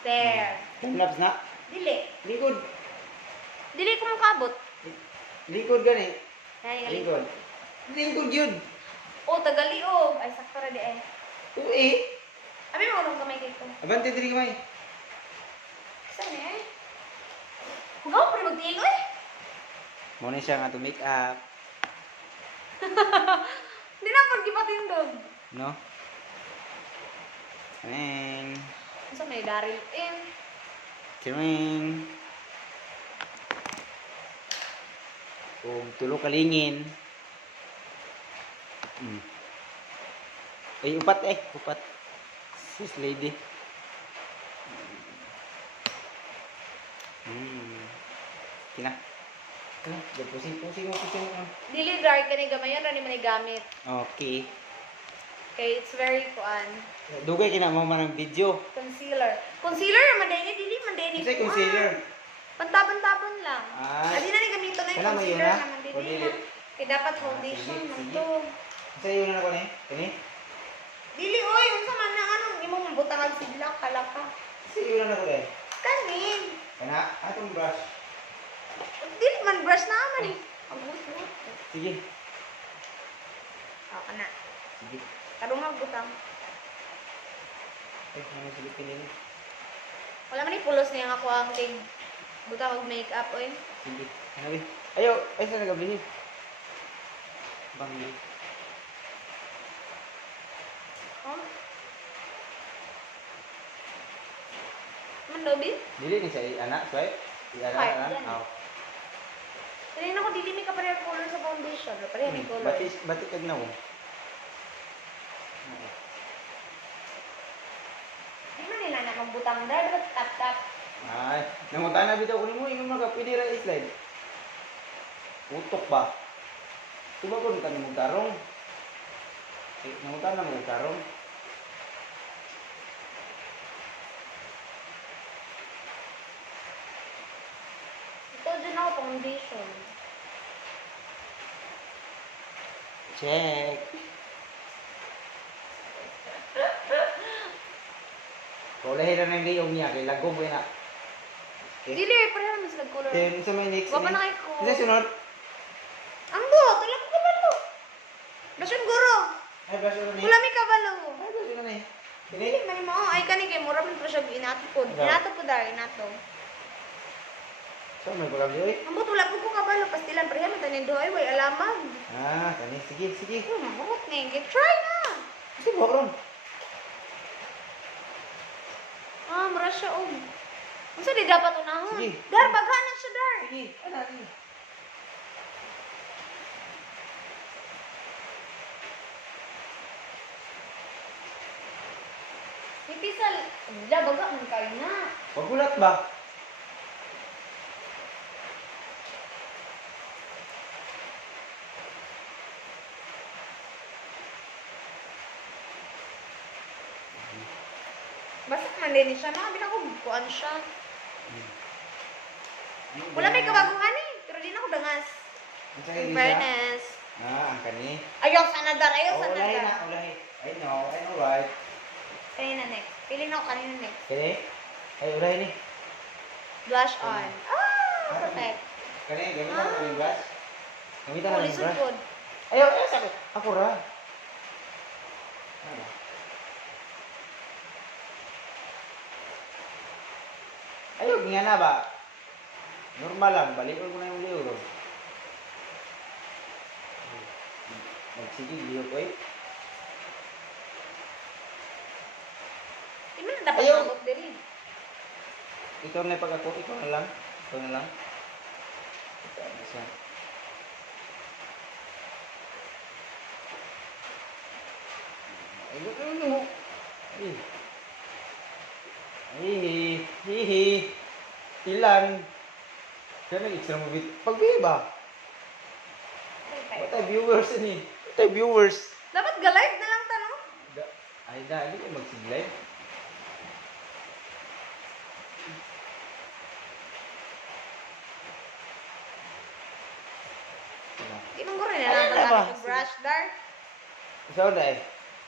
There. Timelapse na. Dili. Likod. Dili ko makabot. Likod gani. Ay, Likod. Likod yun. Oh, tagaliog. Ay, sakto ra di eh. Uwi. Abi mo nung kamay kay ko. Abante diri kamay. Saan eh? Hugaw pa magtilo eh. Muna siya nga to make up. Hindi na pag-ipatindog. No? Ring. Saan may Daryl in? Ring. Tulo kalingin. Ay, upat eh. Upat. Sis lady. Kina. Pusing mo. Dili dark ka ni gamayan ra ni man gamit. Okay. Okay, it's very kuan. Dugay kina mo man ang video. Concealer. Concealer man dili man dili. Kasi concealer. Pantaban-taban lang. Ay. Adi na ni gamito na yung Kailangan concealer yun, ha? naman O dili dili? na. Kaya dapat foundation sige, man sige. to. Kasi yun na ko ni. Kani? Dili oy, unsa man na anong imong mabutang sidlak kalaka. Kasi yun na ko eh. Kanin. Kana atong brush. Dili man brush na man eh. Ang gusto. Sige. Ah, kana. Sige. Karong magbutang. Ano silipin nila? Wala man ni pulos niya ako ang tig butang og makeup oy. Sige. Ano ba? Ayaw. Ay, saan nagabili? Bangli. Oh. Man dobi? Dili ni sa anak, right? Anak. Kahit yan. Oh. Dili na ko dili mi kapareha color sa foundation, pareha may color. Batik kag na mo. Di man nila na magbutang dar, dapat tap-tap. Ay, nangutan na bitaw kunin mo ingong mga pwede ra slide. Utok ba? Tuba ko nita mo tarong. Eh, nangutan na mo tarong. Ito dyan ako foundation. Check. Kulay na ng gayong niya kay lagom ko na. Dili, pareha naman sila color. Then sa may next. Wapa na kay ko. Isa sunod. Ang do, tulad ko balo. Dasun guro. Ay basta ni. Wala mi kabalo. Ay basta ni. Dili man mo ay kani kay mura man pa siya inato ko. Inato ko dar, inato. So may pagabli oy. Ambot wala po ko kabalo pastilan pareha man tanin do ay way alamag. Ah, kani sige. Mahot ni, get try na. Sige boron. Ah, mura siya og. Unsa di dapat unahon? Sige. Dar baghanan siya dar. Sige, ana ni. Ipisal, da baga man kay na. Pagulat ba? Basta man din siya, mga binakog siya. Wala may kabaguhan eh, pero di na ako dangas. In fairness. Ah, ang kani. Ayaw sana dar, ayaw Oh, sana ulahi dar. na, ulahi. I know right. Kanina next. Pili na ako kanina next. Kani? Ay, ulahi ni. Blush on. Ah, perfect. Kani, gamitan mo yung brush. Gamitan mo Oh, yung lisod brush. good. Ayaw, sakit. Ako ra. Ayaw, nga na ba? Normal lang, balik ko na yung liyo. Magsige, liyo ko eh. Di man dapat Ayaw. mag-off diri. Ikaw na pag ako, ikaw na lang. Ikaw na lang. Isa. Ay, ano? Ay. Hihi. Ilan? Kaya nag-extra mo bit. Pagbili ba? What are viewers ini? What are viewers? Dapat ga-live na lang tanong. Ay, dali kayo mag-live. Di man guro na Ano lang na ba? pag brush dar. So, dahil.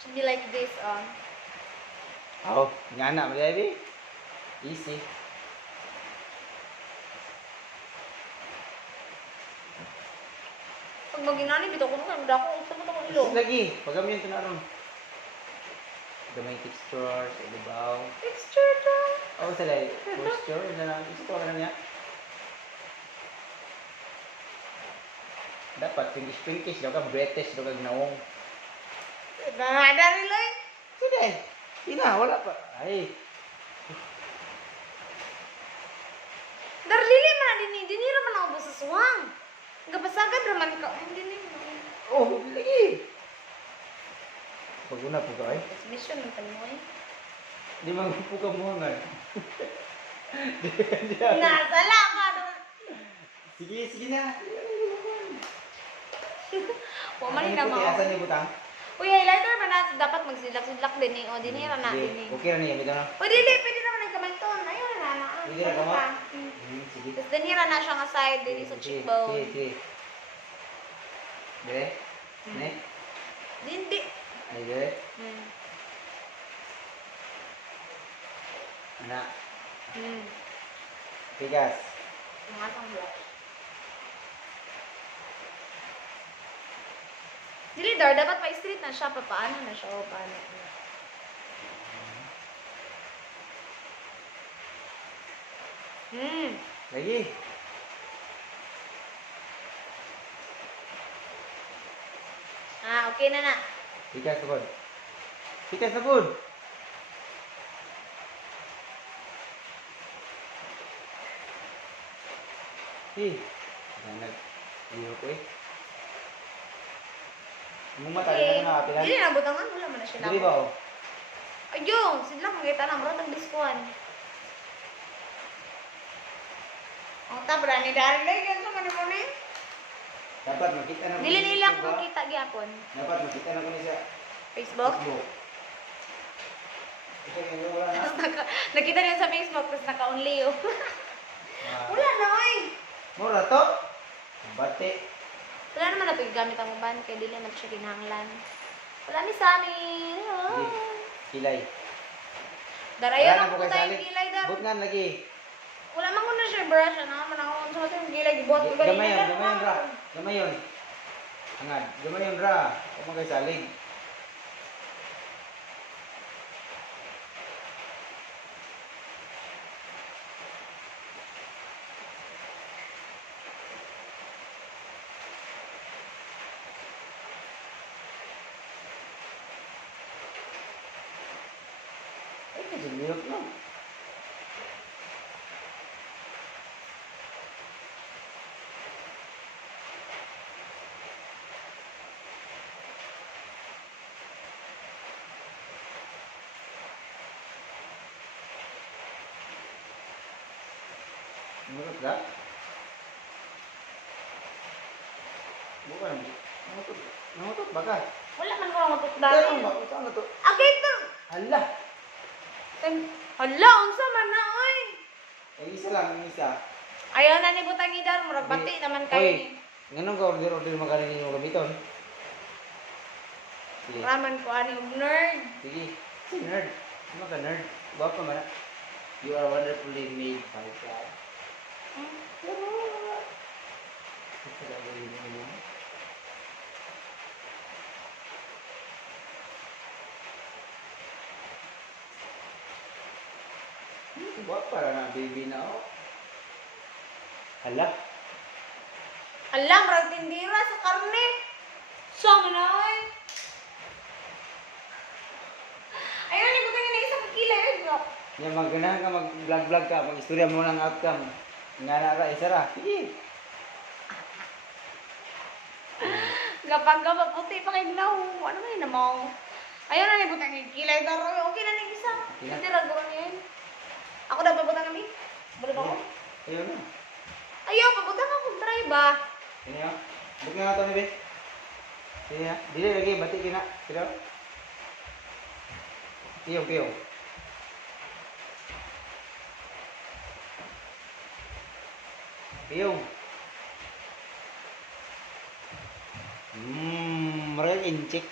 Should be like this, Oh, nga na, madali. Easy. Pag maginani, bitaw ko nung dako. Sa mo ko ilo. Lagi. Pagami yung tinaron. Gamay texture sa ibabaw. Texture to. Oh, sila. Posture. Ito na niya. Dapat pinkish-pinkish daw ka. British daw ka ginawong. Nangada nila eh. Sige. Ina, wala pa. Ay. Darlili man na din. Dini raman ako sa suwang. Gapasagad raman ka. Hindi na yun. Oh, lagi. Pag-una po ka ay. Mission ng mo eh. Di man po ka muhangan. Nasala ka. Sige, sige na. Huwag man na Ano po, mo. asan yung butang? Uy, highlighter ba na? Dapat magsidlak-sidlak din eh. O, dinira na Sige. din eh. Okay na niya, bitaw na. O, dili. Pwede naman ang kamay to. Ayun na na. Pwede na ka mo? Mm. Sige. Tapos dinira na siya nga side din sa Sige, cheekbone. Sige, sige. Dire? Ne? Dindi. Ay, dire? Hmm. Anak. Hmm. Tigas. Tumasang blush. Dili dar, dapat pa-straight na siya. Paano na siya? O, paano? Hmm. Lagi. Ah, okay na na. Tigas na po. Tigas na po. Nag-iyo ko eh. Mumata rin na nakapilan. Dili na, butangan. Wala man na siya Dili ba oh? Ayun, sila makita na. Marat ang diskuan. Ang tabra ni Darley. Yan sa kanila na eh. Dapat makita na ko Dili ni nila sa ako ba? makita gyapon. Dapat makita na ko ni sa Facebook. Facebook. Ito yung wala na. Tapos nakita niya sa Facebook, tapos naka-only yun. Ah, Wala na, oy. Mura to? Bate. Wala naman na gamit ang uban, kaya dili naman siya ginahanglan. Wala ni Sammy. Sige. Kilay. Darayan Wala na ako po kay tayo Salit. gilay dar. But nga lagi. Wala man ko na siya brush, ano man ako sa ating gilay gibuhat ko Gamay yun, gamay yun ra. Gamay yun. Angad, gamay yun ra. Huwag mo kay salig. Ay, kasi milk no. Mulot ka? Bukan. Nangutot ba ka? Wala man ko ang utot Pero dahil. ba? Saan na to? Okay to. Hala! Hala, unsa man na, oy. Ay, isa lang, yung isa. Ayaw na ni Butang Idar, murag bati naman kayo Oy, ni. ganun ka order magaling ninyo gamiton. Sige. Raman ko ani og nerd. Sige. Si nerd. Ano ka nerd? Guwapo man. You are wonderfully made by God. Guwapo para na baby na oh. Hala. Alam, murag tindira sa karne. Sama na, oy. Ayaw ni Butang Idar isa ka kilay, oy. Yan, maganahan ka, mag-vlog-vlog ka, mag-istorya mo ng outcome. Nga na ra, isa ra. Sige. Gapag gapa puti pa kay gnaw. Ano man yun mo? Ayaw na ni Butang Idar kilay dar, oy. Okay na ni isa. Okay na. Hindi ra guro niya yun. Ako daw pabutang kami. Balo ba ako? Ayun na. Ayaw, pabutang ako. Try ba? Ini ya. Buk nga ito, Bibi. Ini ya. Dili lagi, batik kina. Sila. Piyong, piyong. Piyong. Mereka incik.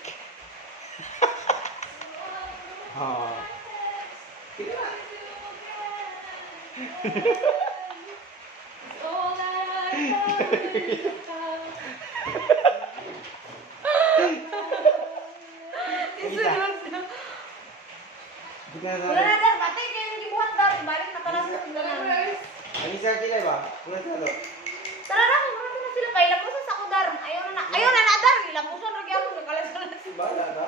Ha. Kira. All I Isa. Di ka na wala na dar, pati kayo yung gibuhat dar. Balik na pala sa sundalan. Ang isa kilay ba? Kulat na to. Tara na, mura na sila. Pailamusan sa ako dar. Ayaw na dar. Ilamusan, nagyapon. Kakalas-kalas. Bala ta.